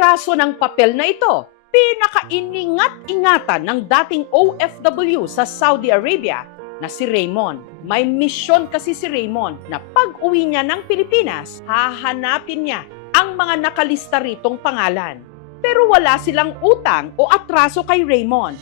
piraso ng papel na ito, pinaka-iningat-ingatan ng dating OFW sa Saudi Arabia na si Raymond. May misyon kasi si Raymond na pag-uwi niya ng Pilipinas, hahanapin niya ang mga nakalista ritong pangalan. Pero wala silang utang o atraso kay Raymond.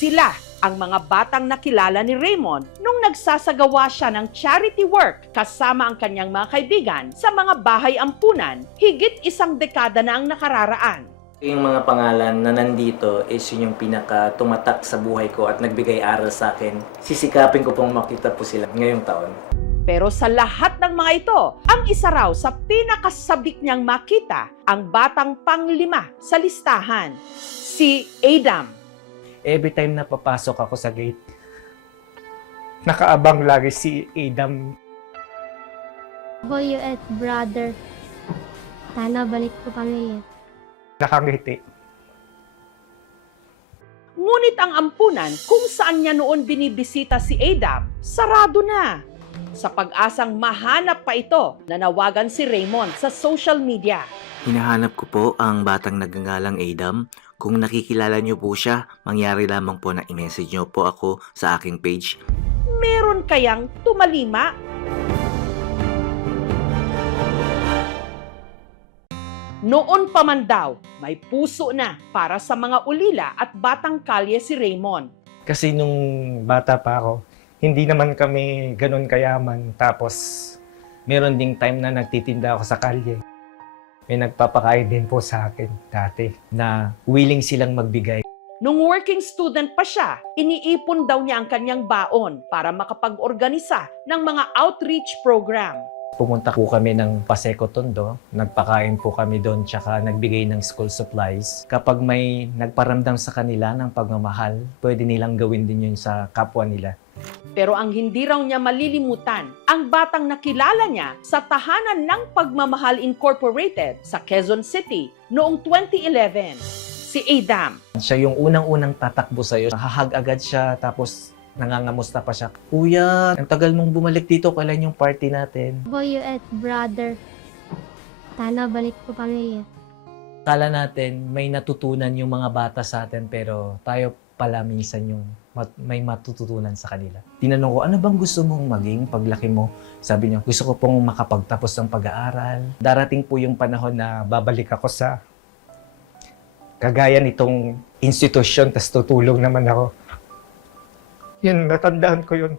Sila ang mga batang nakilala ni Raymond nung nagsasagawa siya ng charity work kasama ang kanyang mga kaibigan sa mga bahay ampunan higit isang dekada na ang nakararaan. Yung mga pangalan na nandito is yun yung pinaka tumatak sa buhay ko at nagbigay aral sa akin. Sisikapin ko pong makita po sila ngayong taon. Pero sa lahat ng mga ito, ang isa raw sa pinakasabik niyang makita ang batang pang-5 sa listahan, si Adam. Every time na papasok ako sa gate, nakaabang lagi si Adam. Boy at brother, sana balik po kami. Nakangiti. Ngunit ang ampunan kung saan niya noon binibisita si Adam, sarado na. Sa pag-asang mahanap pa ito, nanawagan si Raymond sa social media. Hinahanap ko po ang batang nagngangalang Adam. Kung nakikilala niyo po siya, mangyari lamang po na i-message niyo po ako sa aking page. Meron kayang tumalima? Noon pa man daw, may puso na para sa mga ulila at batang kalye si Raymond. Kasi nung bata pa ako, hindi naman kami ganun kayaman. Tapos, meron ding time na nagtitinda ako sa kalye. May nagpapakain din po sa akin dati na willing silang magbigay. Nung working student pa siya, iniipon daw niya ang kanyang baon para makapag-organisa ng mga outreach program. Pumunta po kami ng Paseco Tondo, nagpakain po kami doon tsaka nagbigay ng school supplies. Kapag may nagparamdam sa kanila ng pagmamahal, pwede nilang gawin din yun sa kapwa nila. Pero ang hindi raw niya malilimutan, ang batang nakilala niya sa Tahanan ng Pagmamahal Incorporated sa Quezon City noong 2011, si Adam. Siya yung unang-unang tatakbo sa'yo. Hahag agad siya tapos nangangamusta pa siya. Kuya, ang tagal mong bumalik dito, kailan yung party natin? Boy at brother, sana balik po kami. Kala natin may natutunan yung mga bata sa atin pero tayo pala minsan yung may matututunan sa kanila. Tinanong ko, ano bang gusto mong maging paglaki mo? Sabi niya, gusto ko pong makapagtapos ng pag-aaral. Darating po yung panahon na babalik ako sa kagaya nitong institusyon, tas tutulong naman ako. Yun, natandaan ko yun.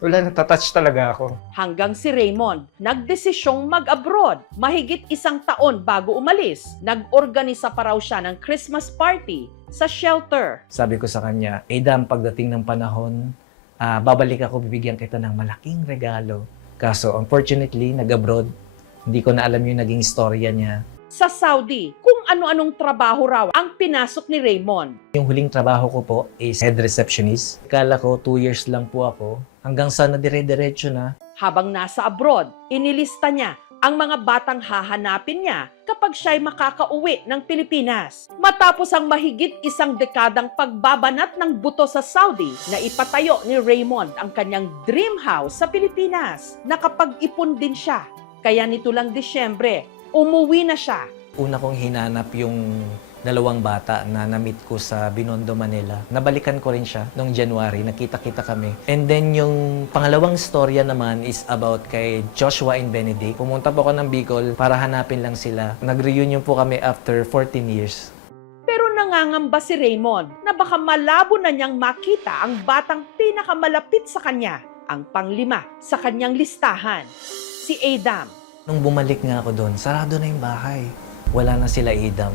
Wala, natatouch talaga ako. Hanggang si Raymond nagdesisyong mag-abroad. Mahigit 1 taon bago umalis, nag-organisa pa raw siya ng Christmas party sa shelter. Sabi ko sa kanya, Adam, pagdating ng panahon, babalik ako, bibigyan kita ng malaking regalo. Kaso, unfortunately, nag-abroad. Hindi ko na alam yung naging storya niya. Sa Saudi, kung ano-anong trabaho raw ang pinasok ni Raymond. Yung huling trabaho ko po is head receptionist. Kala ko 2 years lang po ako. Hanggang sa nadire-diretso na. Habang nasa abroad, inilista niya ang mga batang hahanapin niya kapag siya'y makakauwi ng Pilipinas. Matapos ang mahigit 1 dekadang pagbabanat ng buto sa Saudi, na ipatayo ni Raymond ang kanyang dream house sa Pilipinas. Nakapag-ipon din siya. Kaya nito lang Disyembre, umuwi na siya. Una kong hinanap yung 2 bata na na-meet ko sa Binondo, Manila. Nabalikan ko rin siya noong January, nakita-kita kami. And then yung pangalawang storya naman is about kay Joshua and Benedict. Pumunta po ako ng Bicol para hanapin lang sila. Nag-reunion po kami after 14 years. Pero nangangamba si Raymond na baka malabo na niyang makita ang batang pinakamalapit sa kanya, ang pang-5 sa kanyang listahan, si Adam. Nung bumalik nga ako doon, sarado na yung bahay. Wala na sila Adam.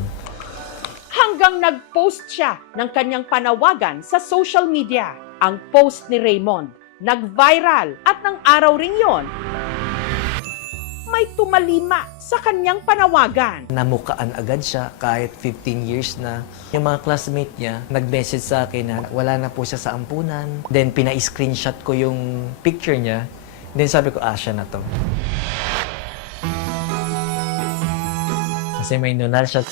Hanggang nag-post siya ng kanyang panawagan sa social media. Ang post ni Raymond nag-viral at ng araw ring yon, may tumalima sa kanyang panawagan. Namukaan agad siya kahit 15 years na. Yung mga classmate niya, nag-message sa akin na wala na po siya sa ampunan. Then pina-screenshot ko yung picture niya. Then sabi ko, siya na to. Kasi may nunal siya.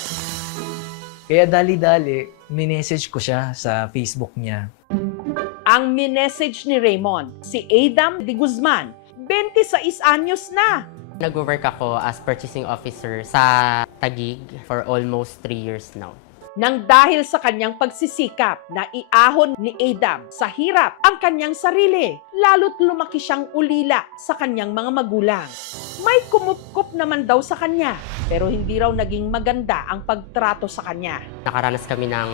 Kaya dali-dali, minessage ko siya sa Facebook niya. Ang minessage ni Raymond, si Adam de Guzman, 26 anyos na. Nag-work ako as purchasing officer sa Taguig for almost 3 years now. Nang dahil sa kanyang pagsisikap na iahon ni Adam sa hirap ang kanyang sarili, lalo't lumaki siyang ulila sa kanyang mga magulang. May kumupkup naman daw sa kanya, pero hindi raw naging maganda ang pagtrato sa kanya. Nakaranas kami ng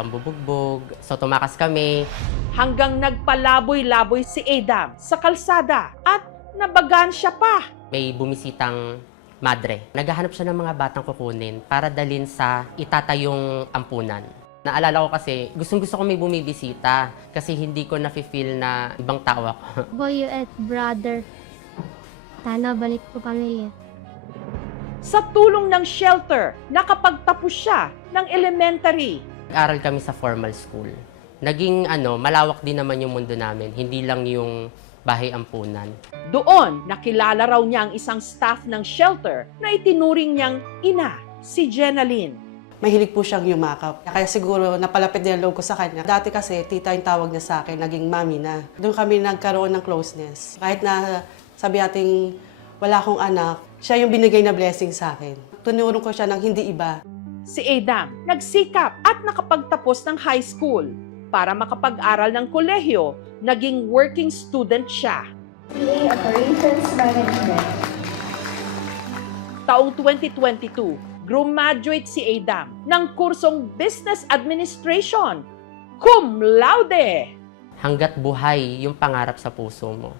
pambubugbog, so tumakas kami. Hanggang nagpalaboy-laboy si Adam sa kalsada at nabagan siya pa. May bumisitang madre. Naghahanap siya ng mga batang kukunin para dalhin sa itatayong ampunan. Naalala ko kasi, gustong-gusto ko may bumibisita kasi hindi ko na-feel na ibang tao ako. Boy at brother. Sana balik po pamilya. Sa tulong ng shelter, nakapagtapos siya ng elementary. Nag-aral kami sa formal school. Naging malawak din naman yung mundo namin, hindi lang yung bahay ampunan. Doon, nakilala raw niya ang isang staff ng shelter na itinuring niyang ina, si Jenaline. Mahilig po siyang yumakap. Kaya siguro napalapit niya ang loob ko sa kanya. Dati kasi, tita yung tawag niya sa akin, naging mami na. Doon kami nagkaroon ng closeness. Kahit na sabi nating wala akong anak, siya yung binigay na blessing sa akin. Tunurong ko siya ng hindi iba. Si Adam, nagsikap at nakapagtapos ng high school. Para makapag-aral ng kolehiyo, naging working student siya. BA Operations Management. Taong 2022, graduate si Adam ng kursong Business Administration. Cum laude! Hanggat buhay yung pangarap sa puso mo,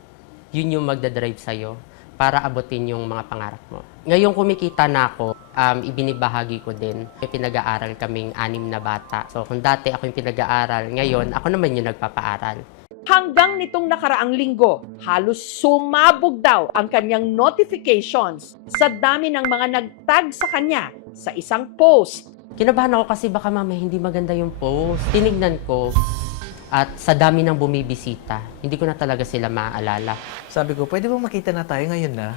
yun yung magdadrive sa'yo para abutin yung mga pangarap mo. Ngayong kumikita na ako, ibinibahagi ko din. May pinag-aaral kaming 6 na bata. So kung dati ako yung pinag-aaral, ngayon ako naman yung nagpapaaral. Hanggang nitong nakaraang linggo, halos sumabog daw ang kanyang notifications sa dami ng mga nag-tag sa kanya sa isang post. Kinabahan ako kasi baka mamaya hindi maganda yung post. Tinignan ko at sa dami ng bumibisita, hindi ko na talaga sila maaalala. Sabi ko, pwede bang makita na tayo ngayon na?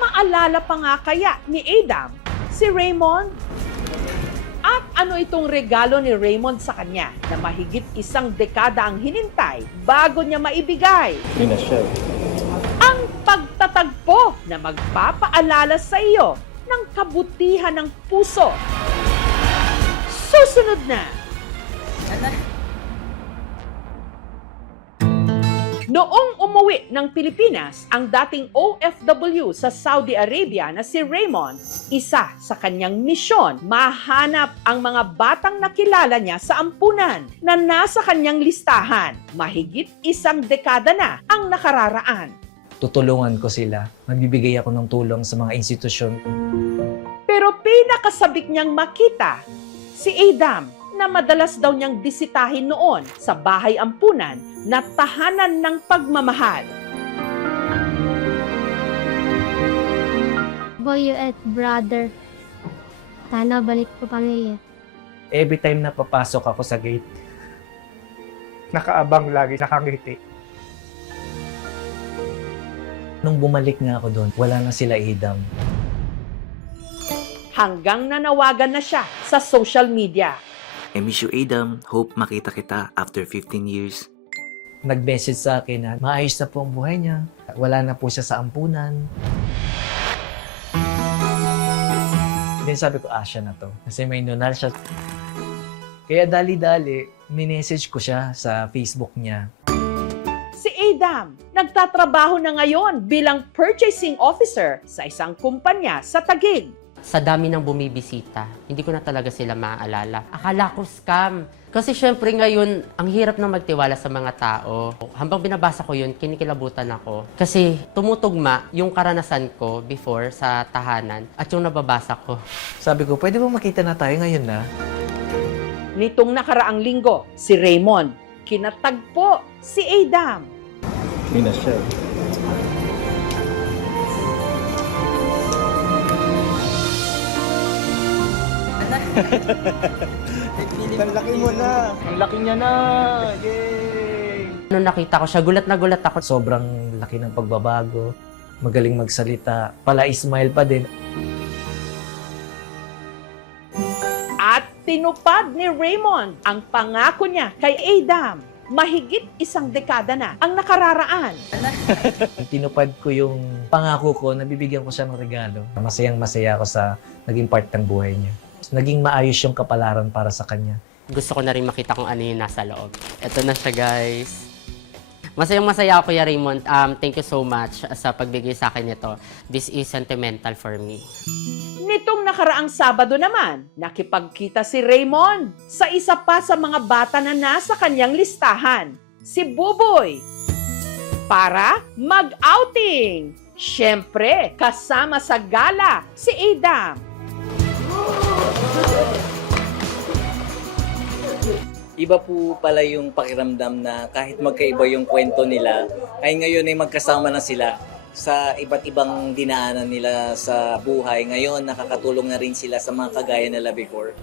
Maalala pa nga kaya ni Adam si Raymond? At ano itong regalo ni Raymond sa kanya na mahigit 1 dekada ang hinintay bago niya maibigay? Ang pagtatagpo na magpapaalala sa iyo ng kabutihan ng puso. Susunod na! Noong umuwi ng Pilipinas ang dating OFW sa Saudi Arabia na si Raymond, isa sa kanyang misyon, mahanap ang mga batang nakilala niya sa ampunan na nasa kanyang listahan. Mahigit 1 dekada na ang nakararaan. Tutulungan ko sila. Magbibigay ako ng tulong sa mga institusyon. Pero pinakasabik niyang makita si Adam na madalas daw niyang bisitahin noon sa bahay ampunan na tahanan ng pagmamahal. Boy at brother. Sana balik po pamilya. Every time na papasok ako sa gate, Nakaabang lagi, nakangiti. nung bumalik nga ako doon, wala na sila Adam. Hanggang nanawagan na siya sa social media. I miss you, Adam. Hope makita kita after 15 years. Nag-message sa akin na maayos na po ang buhay niya. Wala na po siya sa ampunan. Then sabi ko, siya na to. Kasi may nunal siya. Kaya dali-dali, minessage ko siya sa Facebook niya. Si Adam, nagtatrabaho na ngayon bilang purchasing officer sa isang kumpanya sa Taguig. Sa dami ng bumibisita, hindi ko na talaga sila maaalala. Akala ko scam. Kasi syempre ngayon, ang hirap na magtiwala sa mga tao. Habang binabasa ko yun, kinikilabutan ako. Kasi tumutugma yung karanasan ko before sa tahanan at yung nababasa ko. Sabi ko, pwede bang makita na tayo ngayon na? Nitong nakaraang linggo, si Raymond, kinatagpo si Adam. Ang laki mo na. Ang laki niya na. Yay! Nung nakita ko siya, gulat na gulat ako. Sobrang laki ng pagbabago. Magaling magsalita. Pala-smile pa din. At tinupad ni Raymond ang pangako niya kay Adam mahigit 1 dekada na ang nakararaan. Tinupad ko yung pangako ko, nabibigyan ko siya ng regalo. Masayang masaya ako sa naging part ng buhay niya. Naging maayos yung kapalaran para sa kanya. Gusto ko na rin makita kung ano yung nasa loob. Ito na siya, guys. Masayang masaya ako, Kuya Raymond. Thank you so much sa pagbigay sa akin nito. This is sentimental for me. Nitong nakaraang Sabado naman, nakipagkita si Raymond sa isa pa sa mga bata na nasa kanyang listahan, si Buboy, para mag-outing. Siyempre, kasama sa gala si Adam. Iba po pala yung pakiramdam na kahit magkaiba yung kwento nila, ay ngayon ay magkasama na sila sa iba't ibang dinaanan nila sa buhay. Ngayon, nakakatulong na rin sila sa mga kagaya nila before.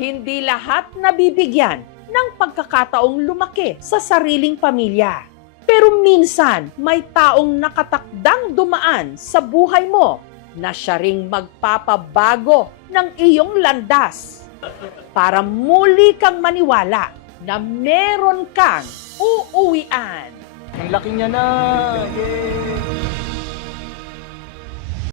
Hindi lahat nabibigyan ng pagkakataong lumaki sa sariling pamilya. Pero minsan, may taong nakatakdang dumaan sa buhay mo na siya ring magpapabago ng iyong landas para muli kang maniwala na meron kang uuwian. Ang laki niya na! Yay!